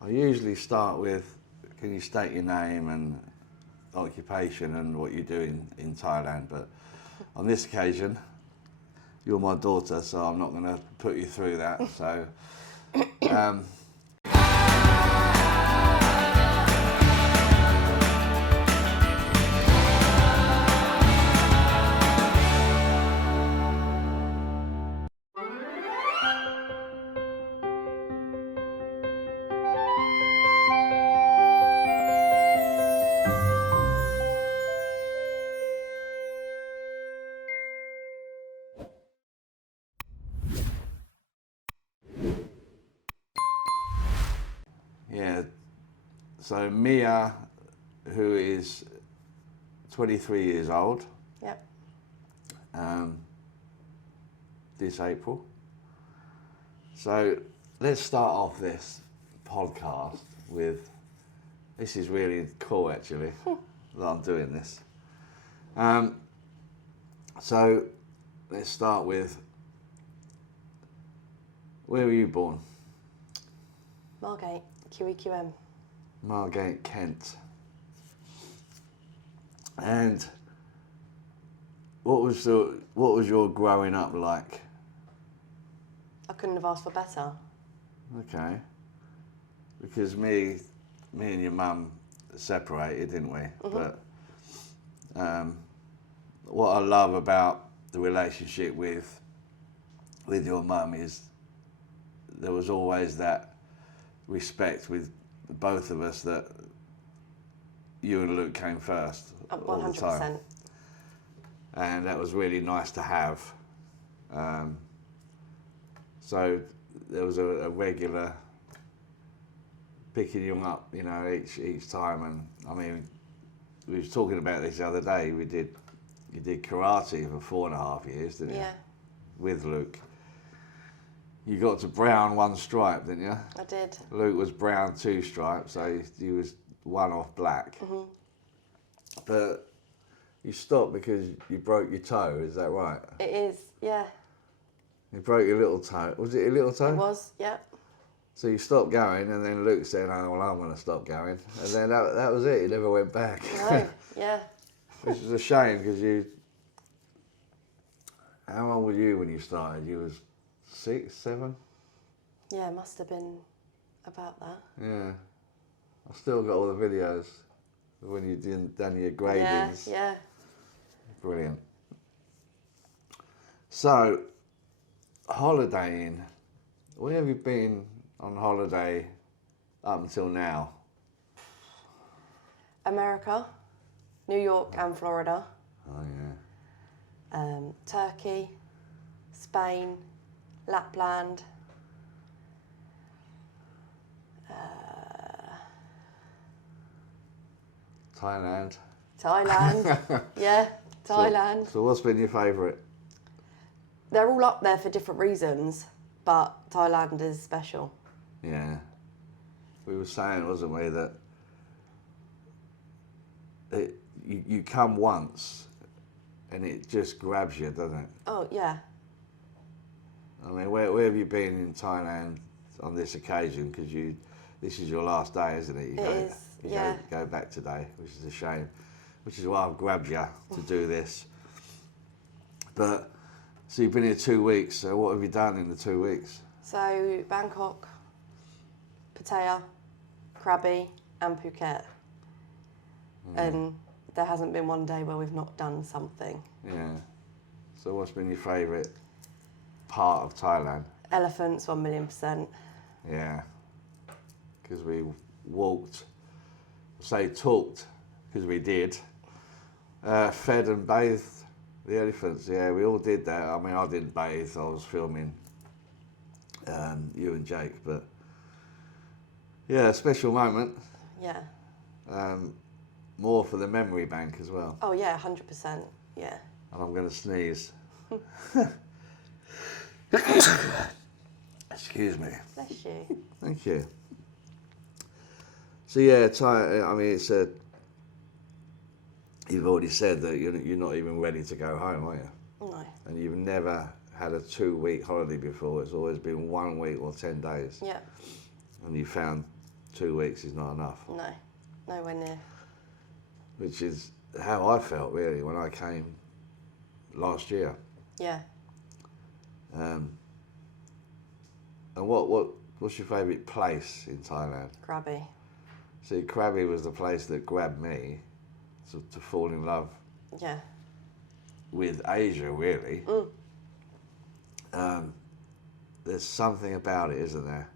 I usually start with, can you state your name and occupation and what you do in Thailand, but on this occasion, you're my daughter, so I'm not going to put you through that. So, yeah, so Mia, who is 23 years old, Yep. This April. So let's start off this podcast with, this is really cool actually, that I'm doing this. So let's start with, where were you born? Margate, QEQM. Margate, Kent. And what was your growing up like? I couldn't have asked for better. Okay. Because me and your mum separated, didn't we? Mm-hmm. But what I love about the relationship with your mum is there was always that respect with both of us that you and Luke came first all the time. 100%. And that was really nice to have. So there was a regular picking you up, you know, each time. And I mean, we was talking about this the other day. You did karate for 4.5 years, didn't you? Yeah, With Luke. You got to brown 1 stripe, didn't you? I did. Luke was brown 2 stripes, so he was 1 off black. Mm-hmm. But you stopped because you broke your toe, is that right? It is, yeah. You broke your little toe. Was it your little toe? It was, yeah. So you stopped going, and then Luke said, oh, well, I'm going to stop going. And then that was it. You never went back. No, yeah. Which is a shame, because how old were you when you started? You was 6, 7? Yeah, it must have been about that. Yeah. I've still got all the videos of when you done your gradings. Yeah. Brilliant. So, holidaying. Where have you been on holiday up until now? America, New York and Florida. Oh, yeah. Turkey, Spain, Lapland. Thailand. Yeah, Thailand. So what's been your favourite? They're all up there for different reasons, but Thailand is special. Yeah. We were saying, wasn't we, that you come once and it just grabs you, doesn't it? Oh, yeah. I mean, where have you been in Thailand on this occasion? Because this is your last day, isn't it? You go back today, which is a shame. Which is why I've grabbed you to do this. But, so you've been here 2 weeks, so what have you done in the 2 weeks? So, Bangkok, Pattaya, Krabi and Phuket. And there hasn't been one day where we've not done something. Yeah. So what's been your favourite part of Thailand? Elephants, 1,000,000%. Yeah. Because we talked, because we did. Fed and bathed the elephants. Yeah, we all did that. I mean, I didn't bathe. I was filming you and Jake. But, yeah, a special moment. Yeah. More for the memory bank as well. Oh, yeah, 100%. Yeah. And I'm going to sneeze. Excuse me. Bless you. Thank you. So yeah, I mean, it's you've already said that you're not even ready to go home, are you? No. And you've never had a 2-week holiday before. It's always been 1 week or 10 days. Yeah. And you found 2 weeks is not enough. No, nowhere near. Which is how I felt really when I came last year. Yeah. And what's your favourite place in Thailand? Krabi. See, Krabi was the place that grabbed me to fall in love. Yeah. With Asia, really. There's something about it, isn't there?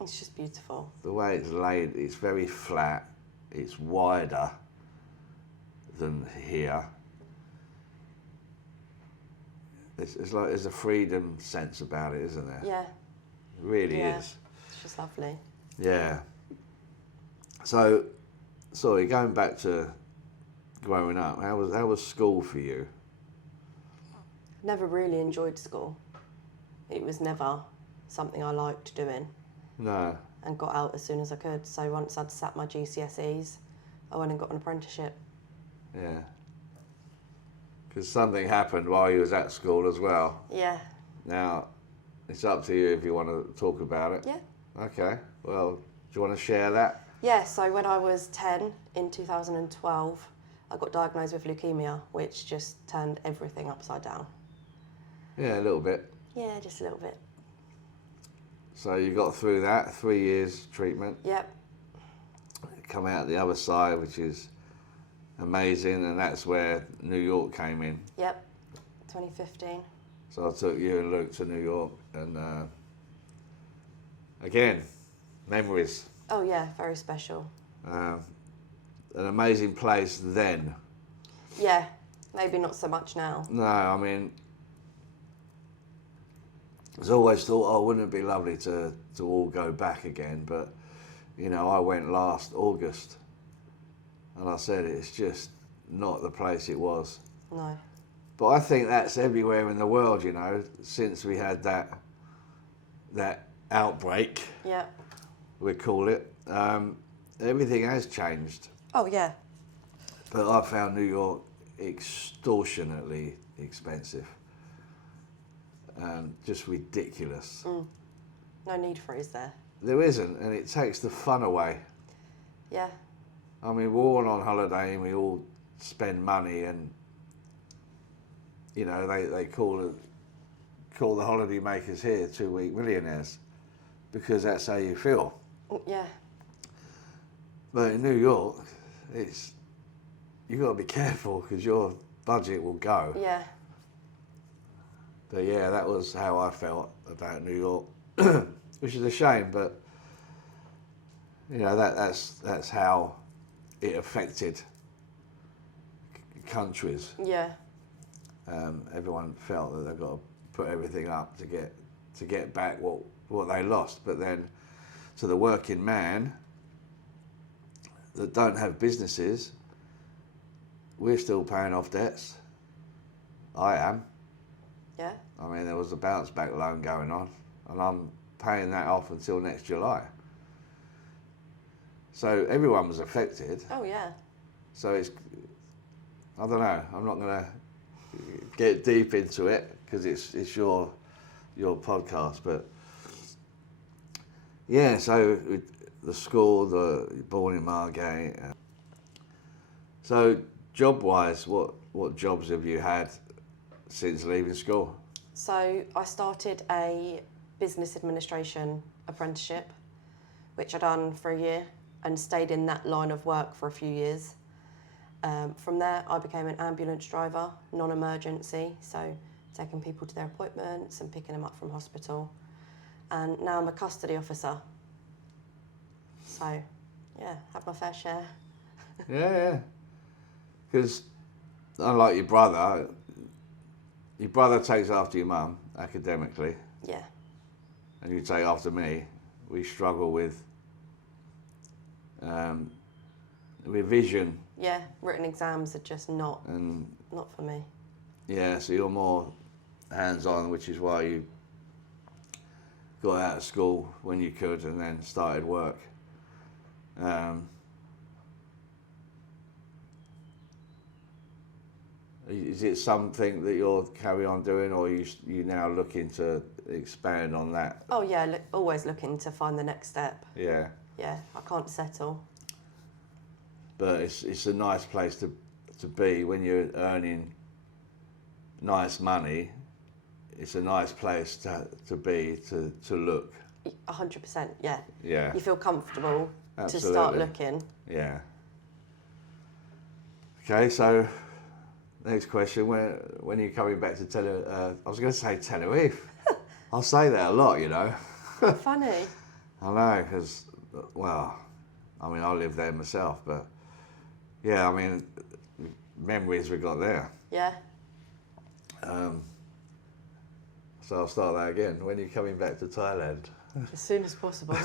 It's just beautiful. The way it's laid, it's very flat. It's wider than here. It's like there's a freedom sense about it, isn't there? Yeah. It really is. It's just lovely. Yeah. So, sorry, going back to growing up, how was school for you? Never really enjoyed school. It was never something I liked doing. No. And got out as soon as I could. So once I'd sat my GCSEs, I went and got an apprenticeship. Yeah. Because something happened while you was at school as well. Yeah. Now, it's up to you if you want to talk about it. Yeah. Okay. Well, do you want to share that? Yeah, so when I was 10 in 2012, I got diagnosed with leukemia, which just turned everything upside down. Yeah, a little bit. Yeah, just a little bit. So you got through that, 3 years treatment. Yep. Come out the other side, which is amazing, and that's where New York came in. Yep, 2015. So I took you and Luke to New York, and again, memories. Oh yeah, very special. An amazing place then. Yeah, maybe not so much now. No, I mean, I always thought, oh, wouldn't it be lovely to all go back again? But, you know, I went last August, and I said it's just not the place it was. No. But I think that's everywhere in the world, you know, since we had that outbreak, Yeah. we call it. Everything has changed. Oh yeah. But I found New York extortionately expensive. Just ridiculous. No need for it, is there? There isn't, and it takes the fun away. Yeah. I mean, we're all on holiday and we all spend money, and you know they call the holiday makers here 2-week millionaires because that's how you feel. Yeah. But in New York, you got to be careful because your budget will go. Yeah. But yeah, that was how I felt about New York, which is a shame. But you know that's how it affected countries. Yeah. Everyone felt that they've got to put everything up to get back what they lost. But then to the working man that don't have businesses, we're still paying off debts. I am. Yeah. I mean, there was a bounce back loan going on, and I'm paying that off until next July. So everyone was affected. Oh yeah. So I don't know. I'm not going to get deep into it because it's your podcast, but yeah. So the school, born in Margate. So job-wise, what jobs have you had since leaving school? So I started a business administration apprenticeship, which I done for a year and stayed in that line of work for a few years. From there, I became an ambulance driver, non-emergency, so taking people to their appointments and picking them up from hospital. And now I'm a custody officer. So, yeah, had my fair share. Yeah. Because unlike your brother takes after your mum academically. Yeah. And you take after me. We struggle with revision. Yeah, written exams are just not for me. Yeah, so you're more hands-on, which is why you got out of school when you could and then started work. Is it something that you'll carry on doing, or are you now looking to expand on that? Oh yeah, always looking to find the next step. Yeah. Yeah, I can't settle. But it's a nice place to be when you're earning nice money. It's a nice place to be, to look. 100%, yeah. Yeah. You feel comfortable Absolutely. to start looking. Yeah. Okay, so next question: when are you coming back to I was going to say Tenerife. I'll say that a lot, you know. Funny. I know, because, well, I mean, I live there myself, but yeah, I mean, memories we got there. Yeah. So I'll start that again. When are you coming back to Thailand? As soon as possible.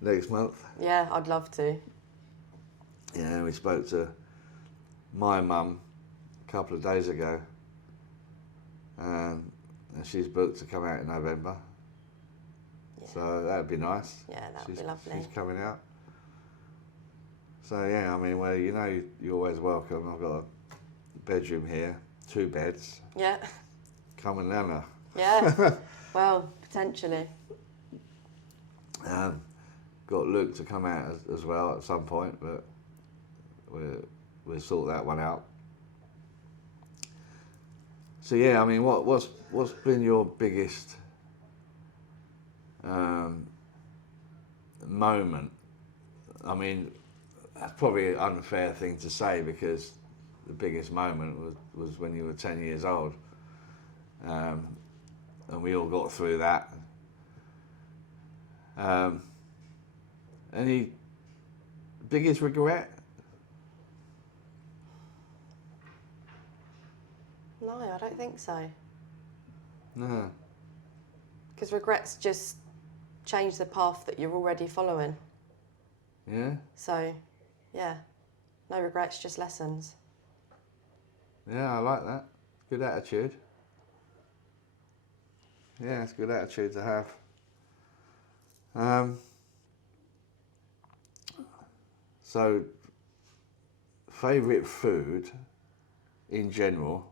Next month? Yeah, I'd love to. Yeah, we spoke to my mum a couple of days ago, and she's booked to come out in November. Yeah. So that'd be nice. Yeah, that'd be lovely. She's coming out. So yeah, I mean, well, you know, you're always welcome. I've got a bedroom here, 2 beds. Yeah. Come and Nana. Yeah. Well, potentially. Got Luke to come out as well at some point, but we'll sort that one out. So yeah, I mean, what's been your biggest moment? I mean, that's probably an unfair thing to say, because the biggest moment was when you were 10 years old, and we all got through that. Any biggest regret? No, I don't think so. No. Because regrets just change the path that you're already following. Yeah? So, yeah, no regrets, just lessons. Yeah, I like that. Good attitude. Yeah, it's a good attitude to have. So, favourite food in general,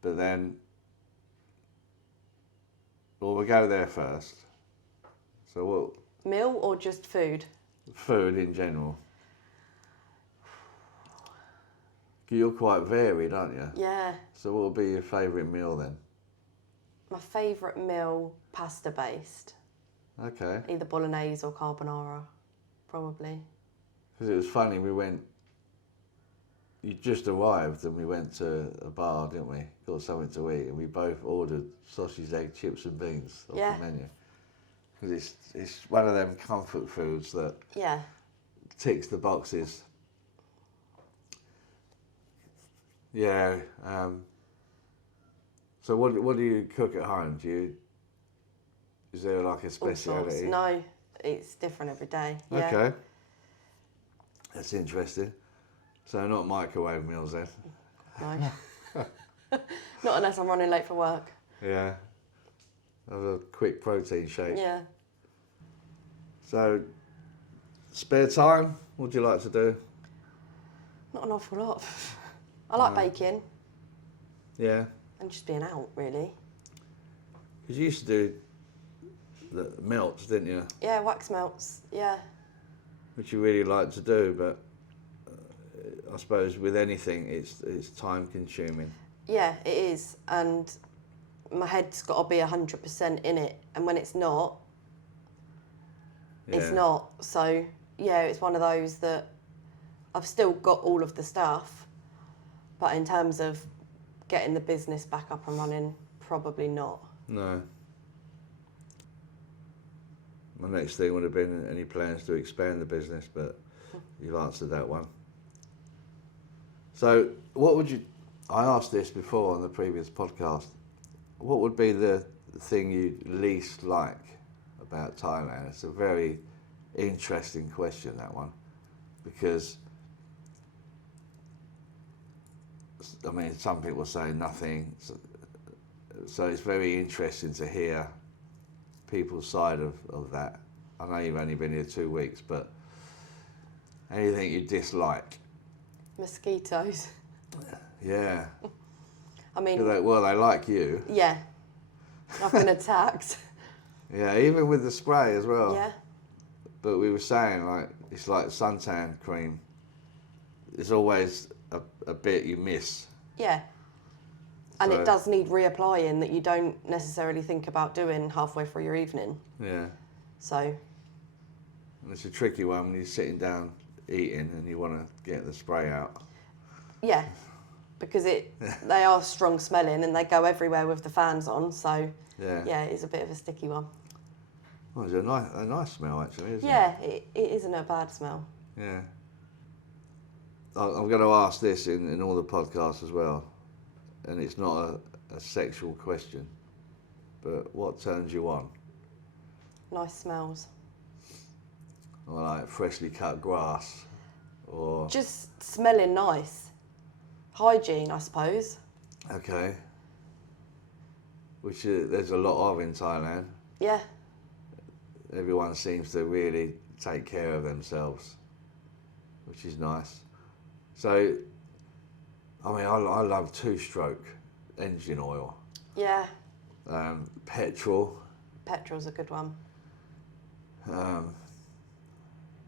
but then, well, we'll go there first. So what? Meal or just food? Food in general. You're quite varied, aren't you? Yeah. So what would be your favourite meal then? My favourite meal, pasta based. Okay. Either bolognese or carbonara, probably. Because it was funny, you just arrived and we went to a bar, didn't we? Got something to eat, and we both ordered sausage, egg, chips and beans off the menu. Because it's one of them comfort foods that ticks the boxes. Yeah. So what do you cook at home? Is there like a speciality? No, it's different every day. Yeah. Okay. That's interesting. So not microwave meals then? No. Not unless I'm running late for work. Yeah. Have a quick protein shake. Yeah. So, spare time, what do you like to do? Not an awful lot. I like baking. Yeah. And just being out, really. Because you used to do the melts, didn't you? Yeah, wax melts, yeah. Which you really like to do, but I suppose with anything, it's time consuming. Yeah, it is. And my head's got to be 100% in it. And when it's not, it's not. So, yeah, it's one of those that I've still got all of the stuff, but in terms of getting the business back up and running, probably not. No. My next thing would have been any plans to expand the business, but you've answered that one. So, I asked this before on the previous podcast, what would be the thing you least like about Thailand? It's a very interesting question, that one, because, I mean, some people say nothing, so it's very interesting to hear people's side of that. I know you've only been here 2 weeks, but anything you dislike? Mosquitoes. Yeah. I mean... They like you. Yeah. I've been attacked. Yeah, even with the spray as well. Yeah. But we were saying, like, it's like suntan cream. There's always a bit you miss. Yeah. And So, it does need reapplying that you don't necessarily think about doing halfway through your evening. Yeah. So. And it's a tricky one when you're sitting down eating and you want to get the spray out. Yeah. Because they are strong smelling and they go everywhere with the fans on. So, yeah, it is a bit of a sticky one. Well, it's a nice smell, actually, isn't it? Yeah, it isn't a bad smell. Yeah. I'm going to ask this in all the podcasts as well, and it's not a sexual question, but what turns you on? Nice smells. Or like freshly cut grass, or... Just smelling nice. Hygiene, I suppose. Okay. Which there's a lot of in Thailand. Yeah. Everyone seems to really take care of themselves, which is nice. So, I mean, I love two-stroke engine oil. Yeah. Petrol. Petrol's a good one.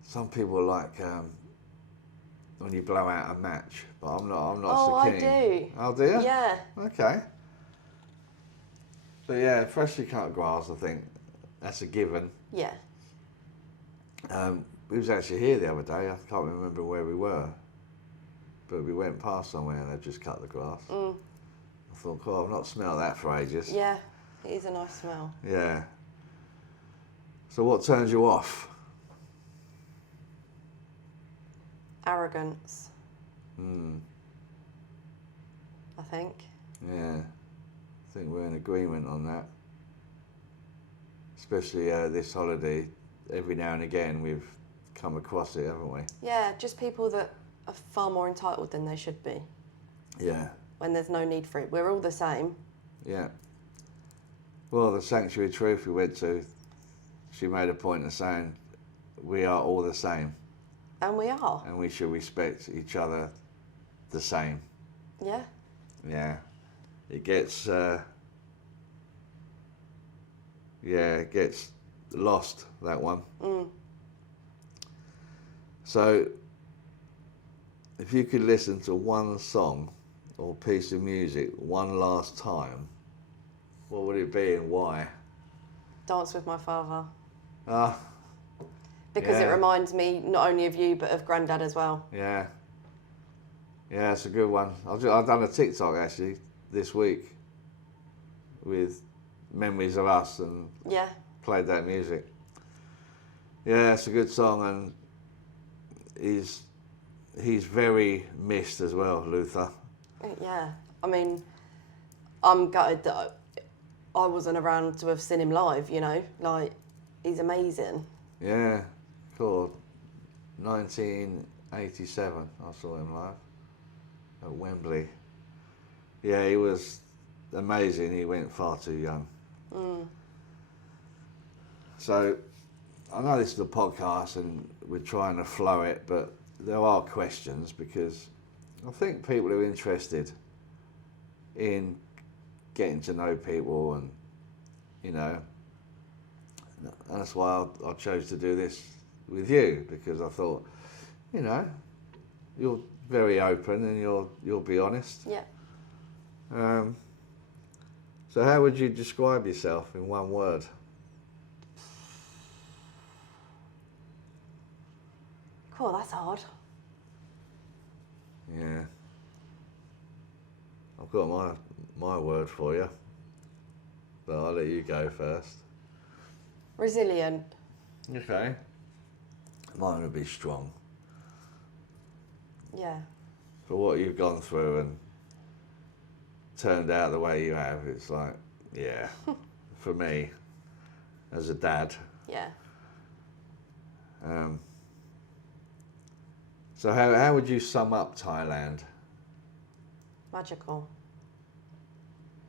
Some people like when you blow out a match, but I'm not Oh, so keen. I do. Oh, do you? Yeah. Okay. But yeah, freshly cut grass, I think that's a given. Yeah. We was actually here the other day. I can't remember where we were, but we went past somewhere and they just cut the grass. I thought, oh, I've not smelled that for ages. Yeah, it is a nice smell. Yeah. So what turns you off? Arrogance. I think. Yeah. I think we're in agreement on that. Especially this holiday, every now and again we've come across it, haven't we? Yeah, just people that are far more entitled than they should be. Yeah. When there's no need for it. We're all the same. Yeah. Well, the Sanctuary Truth we went to, she made a point of saying we are all the same. And we are. And we should respect each other the same. Yeah. Yeah. It gets it gets lost, that one. So if you could listen to one song or piece of music one last time, what would it be and why? Dance with My Father. Ah, Because it reminds me not only of you but of Grandad as well. yeah. Yeah, it's a good one. I've done a TikTok actually this week with memories of us and Yeah. played that music. Yeah, it's a good song, and he's very missed as well, Luther. Yeah. I mean, I'm gutted that I wasn't around to have seen him live, you know? Like, he's amazing. Yeah, cool. 1987, I saw him live at Wembley. Yeah, he was amazing. He went far too young. So, I know this is a podcast and we're trying to flow it, but there are questions because I think people are interested in getting to know people, and you know, and that's why I chose to do this with you, because I thought, you know, you're very open and you'll be honest. Yeah. So how would you describe yourself in one word? Cool, that's hard. Yeah. I've got my word for you, but I'll let you go first. Resilient. Okay. Mine would be strong. Yeah. For what you've gone through and turned out the way you have, it's like, yeah, for me, as a dad. Yeah. So how would you sum up Thailand? Magical.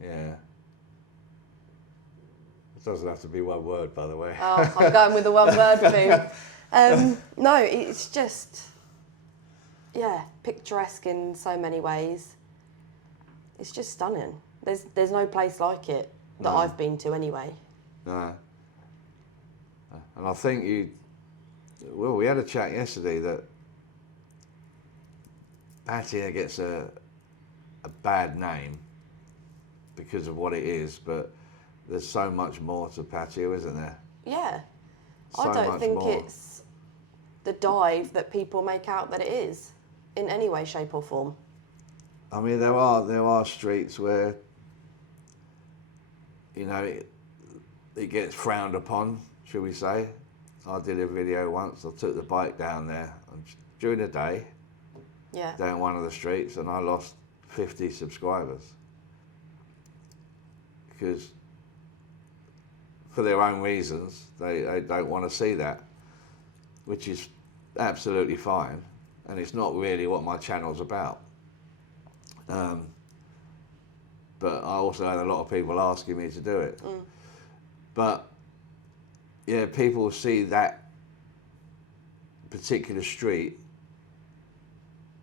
Yeah. It doesn't have to be one word, by the way. Oh, I'm going with the one word boom. No, it's just, yeah, picturesque in so many ways. It's just stunning. There's no place like it that I've been to anyway. No. And I think we had a chat yesterday that Pattaya gets a bad name because of what it is, but there's so much more to Pattaya, isn't there? Yeah. So I don't much think more. it's the dive that people make out that it is in any way, shape or form. I mean, there are streets where, you know, it gets frowned upon, shall we say. I did a video once, I took the bike down there during the day, down one of the streets, and I lost 50 subscribers. Because for their own reasons, they don't want to see that, which is absolutely fine, and it's not really what my channel's about. But I also had a lot of people asking me to do it. But yeah, people see that particular street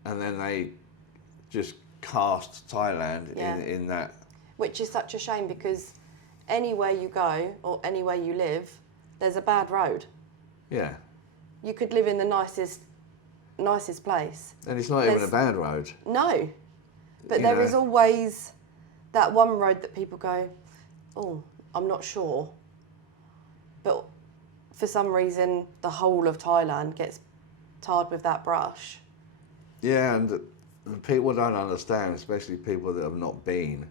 and then they just cast Thailand in that. Which is such a shame, because anywhere you go or anywhere you live, there's a bad road. Yeah. You could live in the nicest place. And it's not even a bad road. No. But there is always that one road that people go, oh, I'm not sure. But for some reason, the whole of Thailand gets tarred with that brush. Yeah, and people don't understand, especially people that have not been.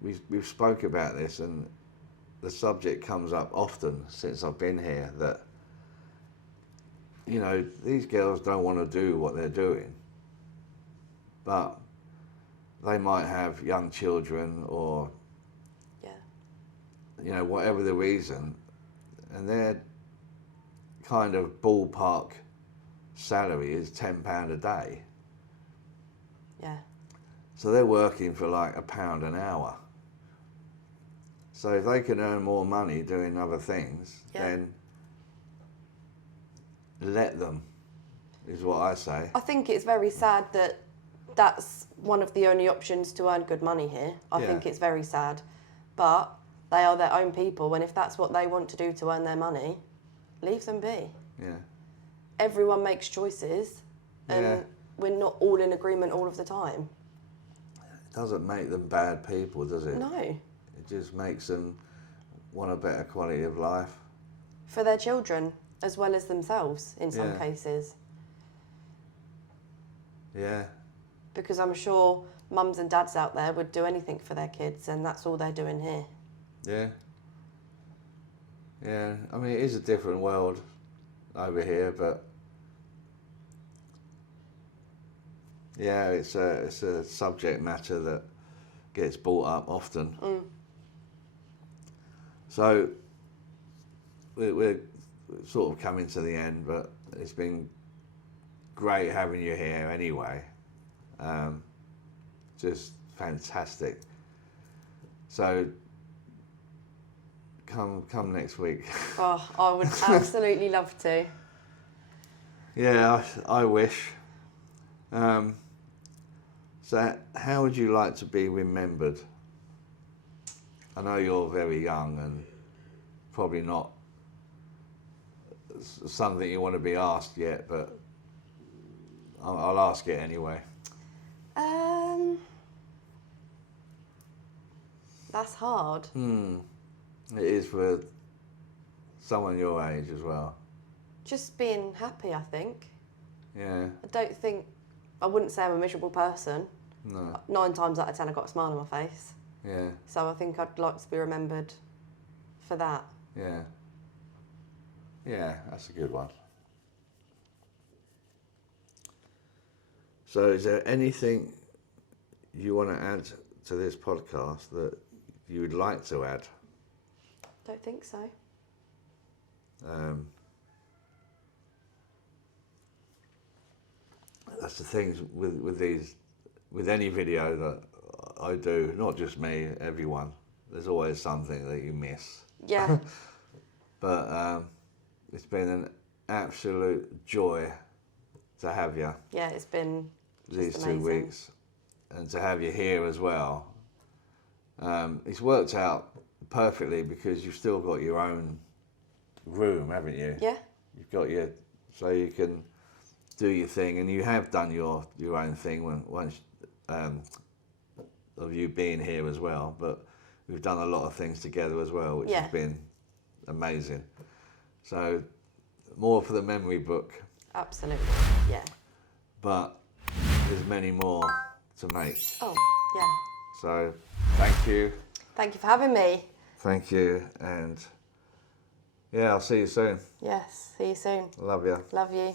We've spoke about this, and the subject comes up often since I've been here, that, you know, these girls don't want to do what they're doing, but they might have young children or, you know, whatever the reason, and their kind of ballpark salary is £10 a day. Yeah. So they're working for like £1 an hour. So if they can earn more money doing other things, then let them, is what I say. I think it's very sad that that's one of the only options to earn good money here. I think it's very sad. But they are their own people, and if that's what they want to do to earn their money, leave them be. Yeah. Everyone makes choices, and we're not all in agreement all of the time. It doesn't make them bad people, does it? No. It just makes them want a better quality of life. For their children, as well as themselves, in some cases. Yeah. Because I'm sure mums and dads out there would do anything for their kids, and that's all they're doing here. Yeah. Yeah, I mean, it is a different world over here, but yeah, it's a subject matter that gets brought up often. So we're sort of coming to the end, but it's been great having you here anyway. Just fantastic. So come next week. Oh, I would absolutely love to. Yeah, I wish. So how would you like to be remembered? I know you're very young and probably not something you want to be asked yet, but I'll ask it anyway. That's hard. It is for someone your age as well. Just being happy, I think. Yeah. I wouldn't say I'm a miserable person. No. 9 times out of 10 I've got a smile on my face. Yeah. So I think I'd like to be remembered for that. Yeah. Yeah, that's a good one. So is there anything you want to add to this podcast that you would like to add? Don't think so. That's the things with any video that I do, not just me, everyone. There's always something that you miss. Yeah. But it's been an absolute joy to have you. Yeah, it's been these just 2 amazing. weeks, and to have you here as well. It's worked out perfectly because you've still got your own room, haven't you? Yeah. You've got your, so you can do your thing, and you have done your own thing once of you being here as well. But we've done a lot of things together as well, which has been amazing. So more for the memory book. Absolutely, yeah. But there's many more to make. Oh, yeah. So thank you. Thank you for having me. Thank you, and yeah, I'll see you soon. Yes, see you soon. Love you. Love you.